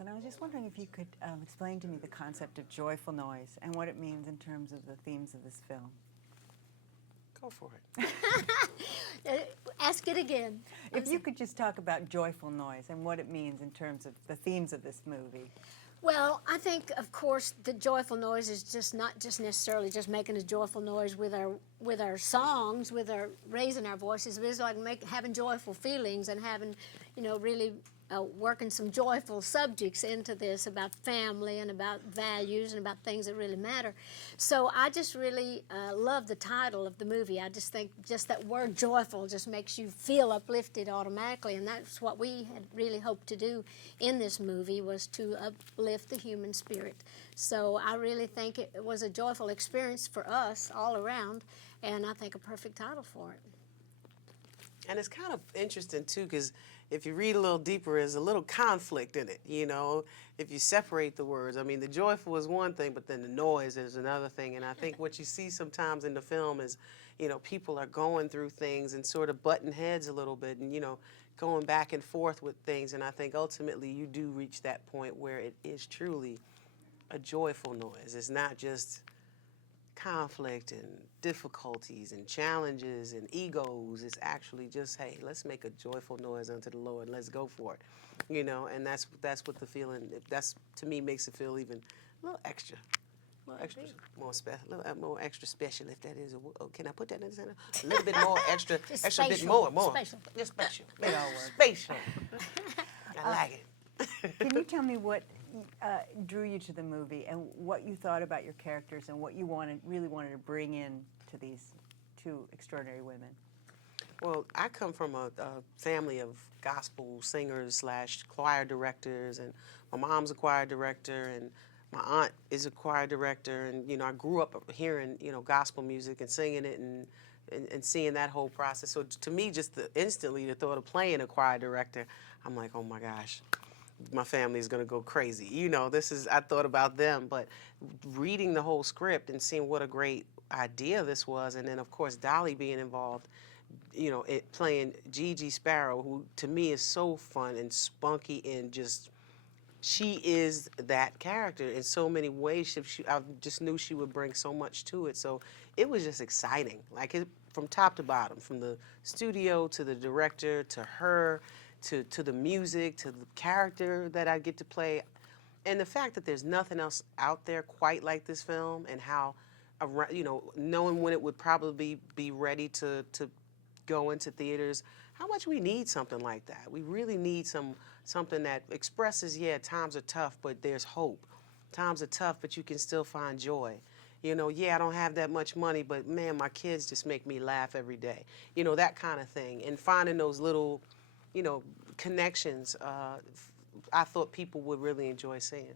and I was just wondering if you could explain to me the concept of joyful noise and what it means in terms of the themes of this film. Go for it. Ask it again. If you could just talk about joyful noise and what it means in terms of the themes of this movie. Well, I think, of course, the joyful noise is just not just necessarily just making a joyful noise with our songs, with our raising our voices, but it's like having joyful feelings and having, really working some joyful subjects into this about family and about values and about things that really matter. So I just really love the title of the movie. I just think just that word joyful just makes you feel uplifted automatically, and that's what we had really hoped to do in this movie, was to uplift the human spirit. So I really think it was a joyful experience for us all around, and I think a perfect title for it. And it's kind of interesting, too, because if you read a little deeper, there's a little conflict in it, if you separate the words. I mean, the joyful is one thing, but then the noise is another thing. And I think what you see sometimes in the film is, people are going through things and sort of butting heads a little bit and, going back and forth with things. And I think ultimately you do reach that point where it is truly a joyful noise. It's not just conflict and difficulties and challenges and egos. It's actually just, hey, let's make a joyful noise unto the Lord. Let's go for it, and that's what the feeling. That's, to me, makes it feel even a little extra more special, a little more extra special, if that is. Can I put that in the center? A little bit more extra, extra spatial, bit more, special. Just special. It all works. Spatial. I like it. Can you tell me what drew you to the movie and what you thought about your characters and what you really wanted to bring in to these two extraordinary women? Well, I come from a family of gospel singers / choir directors, and my mom's a choir director, and my aunt is a choir director, and I grew up hearing gospel music and singing it and seeing that whole process. So to me, just instantly the thought of playing a choir director, I'm like, oh my gosh, my family is going to go crazy. I thought about them, but reading the whole script and seeing what a great idea this was, and then of course Dolly being involved, playing Gigi Sparrow, who to me is so fun and spunky and just, she is that character in so many ways. I just knew she would bring so much to it. So it was just exciting, from top to bottom, from the studio to the director to her, to the music, to the character that I get to play. And the fact that there's nothing else out there quite like this film, and how, knowing when it would probably be ready to go into theaters, how much we need something like that. We really need something that expresses, times are tough, but there's hope. Times are tough, but you can still find joy. I don't have that much money, but man, my kids just make me laugh every day. That kind of thing. And finding those little connections, I thought people would really enjoy seeing.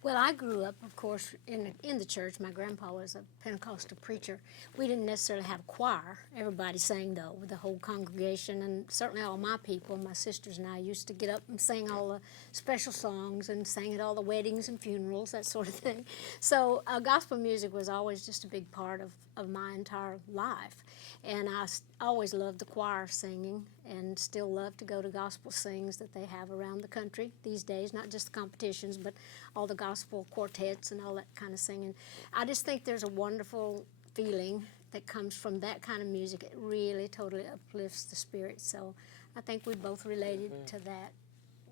Well, I grew up, of course, in the church. My grandpa was a Pentecostal preacher. We didn't necessarily have a choir. Everybody sang, though, with the whole congregation, and certainly all my people, my sisters and I, used to get up and sing all the special songs and sang at all the weddings and funerals, that sort of thing. So gospel music was always just a big part of my entire life. And I always loved the choir singing, and still love to go to gospel sings that they have around the country these days, not just the competitions, but all the gospel quartets and all that kind of singing. I just think there's a wonderful feeling that comes from that kind of music. It really totally uplifts the spirit. So I think we both related to that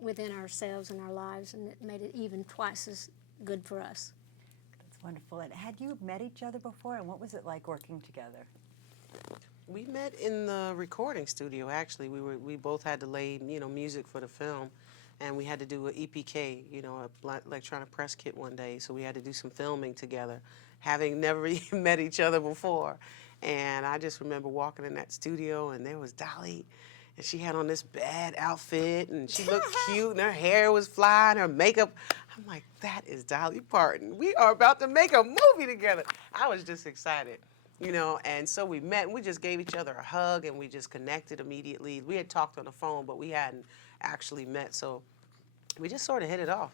within ourselves and our lives, and it made it even twice as good for us. That's wonderful. And had you met each other before, and what was it like working together? We met in the recording studio, actually. We both had to lay, music for the film, and we had to do an EPK, a electronic press kit one day, so we had to do some filming together, having never even met each other before. And I just remember walking in that studio, and there was Dolly, and she had on this bad outfit, and she looked cute, and her hair was flying, her makeup. I'm like, that is Dolly Parton. We are about to make a movie together. I was just excited. And so we met, and we just gave each other a hug, and we just connected immediately. We had talked on the phone, but we hadn't actually met, so we just sort of hit it off.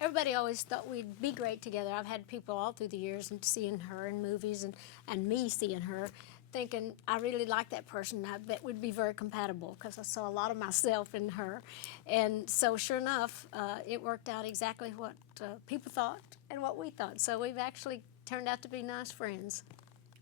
Everybody always thought we'd be great together. I've had people all through the years and seeing her in movies and me seeing her thinking, I really like that person. I bet we'd be very compatible because I saw a lot of myself in her. And so sure enough, it worked out exactly what people thought and what we thought. So we've actually turned out to be nice friends.